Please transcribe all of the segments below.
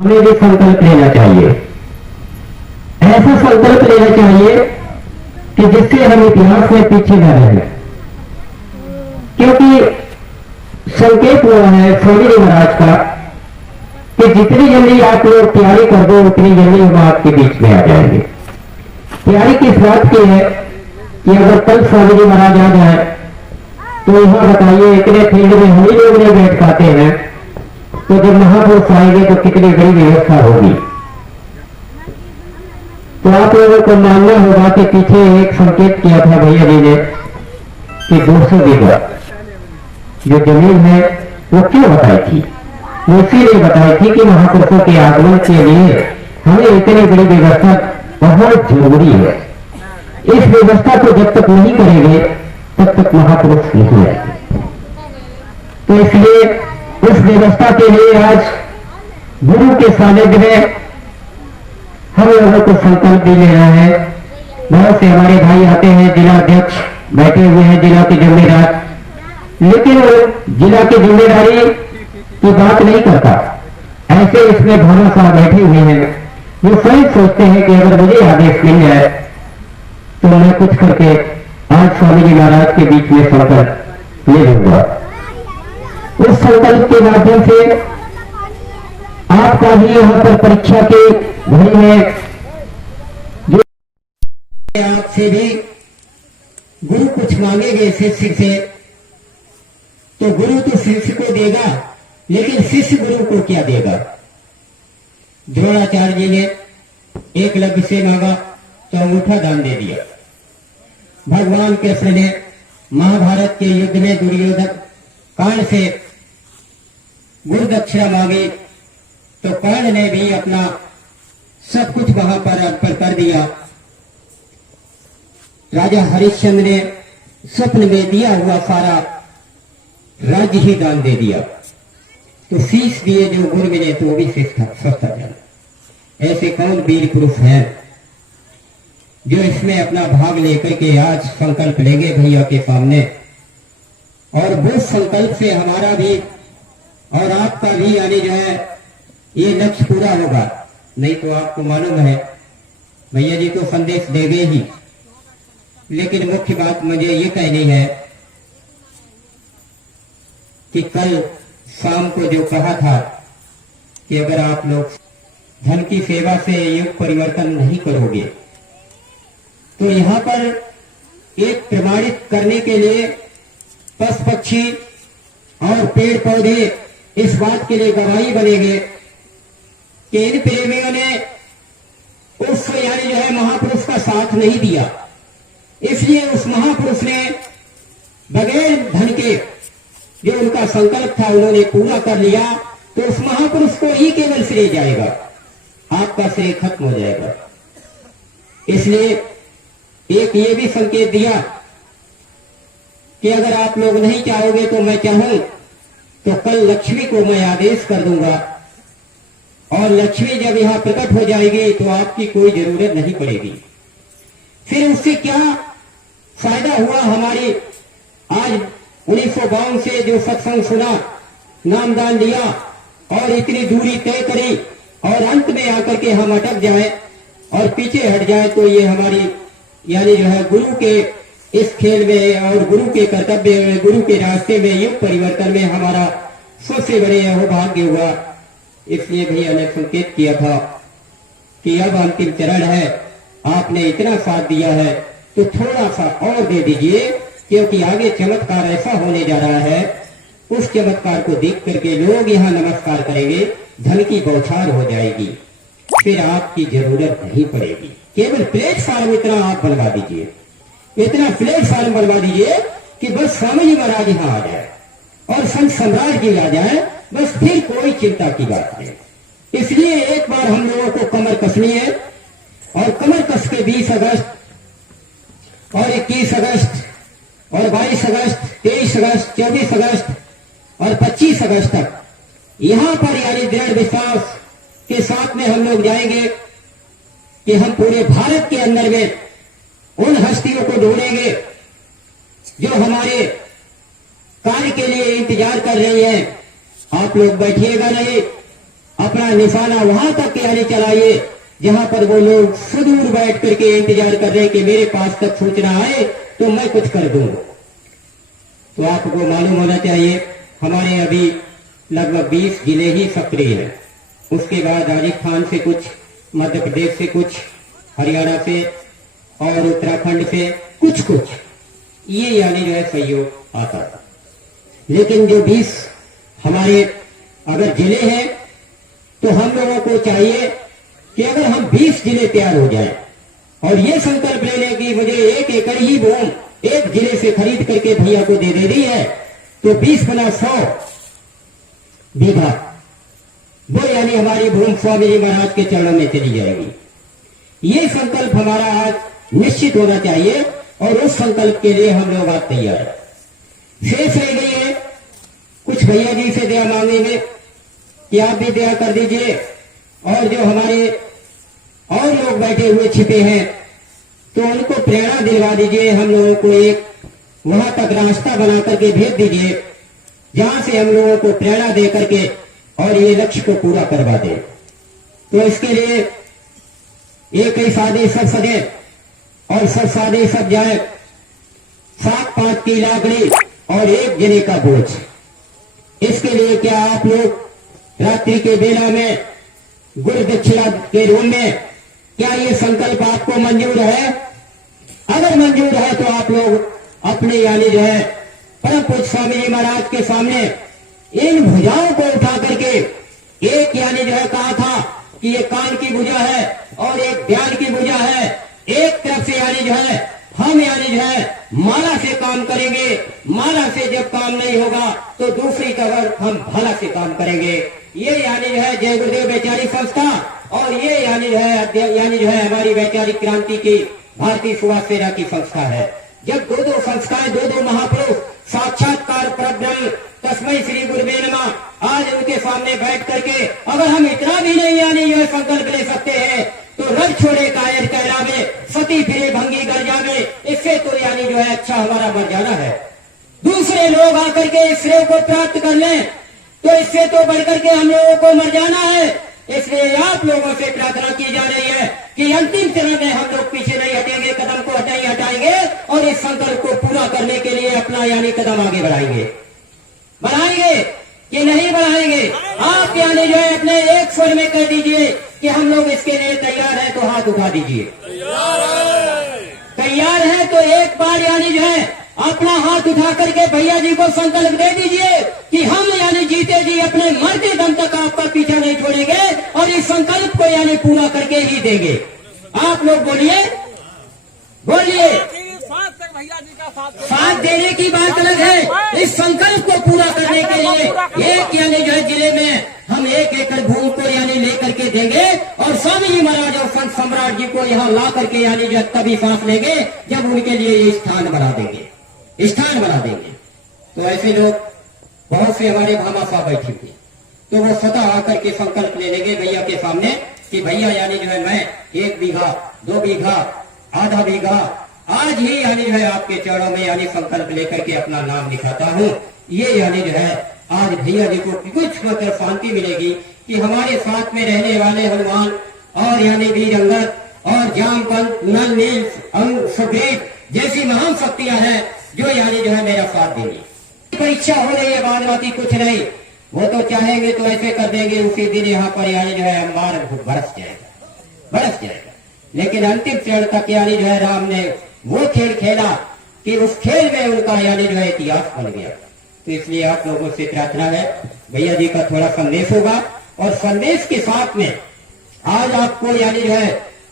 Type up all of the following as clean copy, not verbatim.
हमें भी संकल्प लेना चाहिए। ऐसा संकल्प लेना चाहिए कि जिससे हम इतिहास में पीछे न रहें, क्योंकि संकेत हुआ है स्वामी जी महाराज का कि जितनी जल्दी आप लोग तैयारी कर दो उतनी जल्दी हम आपके बीच में आ जाएंगे। तैयारी किस बात की है कि अगर कल स्वामी जी महाराज आ जाए तो यहां बताइए इतने फील्ड में हम ही लोग नहीं बैठ पाते हैं, तो जब महापुरुष आएंगे तो कितनी बड़ी व्यवस्था होगी। तो आप लोगों को मानना होगा कि पीछे एक संकेत किया था भैया जी ने कि 200 बीघा जो जमीन है वो क्यों बताई थी, वो इसीलिए बताई थी कि महापुरुषों के आगमन के लिए हमें इतनी बड़ी व्यवस्था बहुत जरूरी है। इस व्यवस्था को जब तक नहीं करेंगे तब तक महापुरुष नहीं आएंगे। तो इसलिए उस व्यवस्था के लिए आज गुरु के सानिध्य में हम लोगों को संकल्प भी लेना है। बहुत से हमारे भाई आते हैं, जिला अध्यक्ष बैठे हुए हैं, जिला के जिम्मेदार, लेकिन वो जिला की जिम्मेदारी की बात नहीं करता। ऐसे इसमें भानु साहब बैठे हुए हैं, वो स्वयं सोचते हैं कि अगर मुझे आदेश मिल जाए तो मैं कुछ करके आज स्वामी जी महाराज के बीच में संकल्प ले लूंगा। उस संकल्प के माध्यम से आपका भी यहां पर परीक्षा के घड़ी में जो आपसे भी गुरु कुछ मांगेंगे शिष्य से, तो गुरु तो शिष्य को देगा, लेकिन शिष्य गुरु को क्या देगा। द्रोणाचार्य जी ने एकलव्य से मांगा तो अंगूठा दान दे दिया। भगवान कृष्ण ने महाभारत के युद्ध में दुर्योधन कर्ण से गुरु दक्षिणा मांगी तो कर्ण ने भी अपना सब कुछ वहां पर अर्पण कर दिया। राजा हरिश्चंद्र ने स्वप्न में दिया हुआ सारा राज्य ही दान दे दिया। तो शीश दिए जो गुरु मिले तो वो भी सस्ता जाना। ऐसे कौन वीर पुरुष हैं जो इसमें अपना भाग लेकर के आज संकल्प लेंगे भैया के सामने, और वो संकल्प से हमारा भी और आपका भी यानी जो है ये लक्ष्य पूरा होगा। नहीं तो आपको मालूम है भैया जी तो संदेश देंगे ही, लेकिन मुख्य बात मुझे ये कहनी है कि कल शाम को जो कहा था कि अगर आप लोग धन की सेवा से युग परिवर्तन नहीं करोगे तो यहां पर एक प्रमाणित करने के लिए पशु पक्षी और पेड़ पौधे इस बात के लिए गवाही बनेंगे कि इन प्रेमियों ने उस यानी जो है महापुरुष का साथ नहीं दिया, इसलिए उस महापुरुष ने बगैर धन के जो उनका संकल्प था उन्होंने पूरा कर लिया। तो उस महापुरुष को ही केवल श्रेय जाएगा, आपका श्रेय खत्म हो जाएगा। इसलिए एक ये भी संकेत दिया कि अगर आप लोग नहीं चाहोगे तो मैं चाहूं तो कल लक्ष्मी को मैं आदेश कर दूंगा, और लक्ष्मी जब यहां प्रकट हो जाएगी तो आपकी कोई जरूरत नहीं पड़ेगी। फिर उससे क्या फायदा हुआ। हमारी आज 1952 से जो सत्संग सुना, नामदान लिया और इतनी दूरी तय करी, और अंत में आकर के हम अटक जाए और पीछे हट जाए, तो ये हमारी यानी जो है गुरु के इस खेल में और गुरु के कर्तव्य में, गुरु के रास्ते में, युग परिवर्तन में हमारा सबसे बड़े अहोभाग्य हुआ। इसलिए भैया ने संकेत किया था कि अब अंतिम चरण है, आपने इतना साथ दिया है तो थोड़ा सा और दे दीजिए, क्योंकि आगे चमत्कार ऐसा होने जा रहा है, उस चमत्कार को देख करके लोग यहाँ नमस्कार करेंगे, धन की बौछार हो जाएगी, फिर आपकी जरूरत नहीं पड़ेगी। केवल प्लेटफॉर्म इतना आप बनवा दीजिए, इतना प्लेटफॉर्म बनवा दीजिए कि बस स्वामी जी महाराज यहाँ आ जाए और संत सम्राट जी आ जाए, बस फिर कोई चिंता की बात नहीं। इसलिए एक बार हम लोगों को कमर कसनी है, और कमर कस के 20 अगस्त और 21 अगस्त और 22 अगस्त, 23 अगस्त, 24 अगस्त और 25 अगस्त तक यहां पर यानी दृढ़ विश्वास के साथ में हम लोग जाएंगे कि हम पूरे भारत के अंदर में उन हस्तियों को ढूंढेंगे जो हमारे कार्य के लिए इंतजार कर रही हैं। आप लोग बैठिएगा नहीं, अपना निशाना वहां तक यानी चलाइए जहां पर वो लोग सुदूर बैठ करके इंतजार कर रहे हैं कि मेरे पास तक सूचना आए तो मैं कुछ कर दूं। तो आपको मालूम होना चाहिए हमारे अभी लगभग 20 जिले ही सक्रिय हैं। उसके बाद राजस्थान से कुछ, मध्य प्रदेश से कुछ, हरियाणा से और उत्तराखंड से कुछ कुछ ये यानी जो है सहयोग आता था। लेकिन जो 20 हमारे अगर जिले हैं तो हम लोगों को चाहिए कि अगर हम 20 जिले तैयार हो जाएं और ये संकल्प ले लें कि मुझे 1 एकड़ ही भूमि एक जिले से खरीद करके भैया को दे दी है तो 20 गुना 100 बीघा वो यानी हमारी भूमि स्वामी जी महाराज के चरणों में चली जाएगी। ये संकल्प हमारा आज निश्चित होना चाहिए और उस संकल्प के लिए हम लोग आज तैयार हैं। शेष रह गई है कुछ भैया जी से दया मांगेंगे कि आप भी दया कर दीजिए और जो हमारे और लोग बैठे हुए छिपे हैं तो उनको प्रेरणा दिलवा दीजिए। हम लोगों को एक वहां तक रास्ता बना करके भेज दीजिए जहां से हम लोगों को प्रेरणा दे करके और ये लक्ष्य को पूरा करवा दे। तो इसके लिए एक ही सादे सब सदे और सब सादे सब जाए, 7-5 की लाकड़ी और 1 जिले का बोझ। इसके लिए क्या आप लोग रात्रि के बेला में गुरु दक्षिणा के रूप में क्या ये संकल्प आपको मंजूर है? अगर मंजूर है तो आप लोग अपने यानी जो है परम पूज्य स्वामी जी महाराज के सामने इन भुजाओं को उठा करके, एक यानी जो है कहा था कि ये कान की भुजा है और एक ध्यान की भुजा है। एक तरफ से यानी जो है हम यानी जो है माला से काम करेंगे, माला से जब काम नहीं होगा तो दूसरी तरफ हम भला से काम करेंगे। ये यानी जो है जय गुरुदेव वैचारिक संस्था और ये यानी जो है हमारी वैचारिक क्रांति की भारतीय सुभाष सेना की संस्था है। जब दो संस्थाएं, दो महापुरुष साक्षात्कार परब्रह्म तस्मै श्री गुरुवे नमः आज उनके सामने बैठ करके अगर हम इतना भी नहीं यानी यह संकल्प ले सकते हैं तो रब छोड़े कायर कहलावे, सती फिरे भंगी गर जावे। इससे तो यानी जो है अच्छा हमारा मर जाना है। दूसरे लोग आकर के इस श्रेय को प्राप्त कर लें तो इससे तो बढ़कर के हम लोगों को मर जाना है। इसलिए आप लोगों से प्रार्थना की जा रही है कि अंतिम चरण में हम लोग पीछे नहीं हटेंगे, कदम को हटाएंगे और इस संकल्प को पूरा करने के लिए अपना यानी कदम आगे बढ़ाएंगे कि नहीं बढ़ाएंगे? आप यानी जो है अपने एक स्वर में कह दीजिए कि हम लोग इसके लिए तैयार हैं, तो हाथ उठा दीजिए। तैयार है तो एक बार यानी जो है अपना हाथ उठा करके भैया जी को संकल्प दे दीजिए कि हम यानी जीते जी अपने मरते दम तक आपका पीछा नहीं छोड़ेंगे और इस संकल्प को यानी पूरा करके ही देंगे। आप लोग बोलिए भैया जी का साथ देने की बात अलग है। इस संकल्प को पूरा करने के लिए एक यानी जो है जिले में हम 1 एकड़ भूमि को यानी लेकर के देंगे और स्वामी जी महाराज और संत सम्राट जी को यहाँ ला करके यानी जो तभी सांस लेंगे जब उनके लिए ये स्थान बना देंगे। तो ऐसे लोग बहुत से हमारे भामा साहब बैठे थे तो वो स्वतः आकर के संकल्प ले लेंगे भैया के सामने कि भैया यानी जो है मैं 1 बीघा 2 बीघा आधा बीघा आज ही यानी जो है आपके चरणों में यानी संकल्प लेकर के अपना नाम लिखाता हूँ। ये यानी जो है आज भैया जी को कुछ मतलब शांति मिलेगी कि हमारे साथ में रहने वाले हनुमान और यानी वीर अंगद और जामवंत, नल, नील, सुग्रीव जैसी महान शक्तियां हैं जो यानी जो है मेरा साथ देंगी। परीक्षा हो रही है, बाद बाकी कुछ नहीं। वो तो चाहेंगे तो ऐसे कर देंगे, उसी दिन यहाँ पर यानी जो है अंबार बरस जाएगा। लेकिन अंतिम चरण तक यानी जो है राम ने वो खेल खेला कि उस खेल में उनका यानी जो है इतिहास बन गया। तो इसलिए आप लोगों से प्रार्थना है भैया जी का थोड़ा संदेश होगा और संदेश के साथ में आज आपको यानी जो है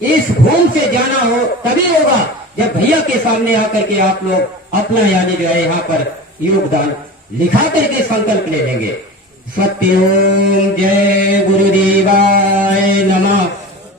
इस भूमि से जाना हो तभी होगा जब भैया के सामने आकर के आप लोग अपना यानी जो है यहाँ पर योगदान लिखा करके संकल्प ले लेंगे। सत्योम जय गुरुदेवा।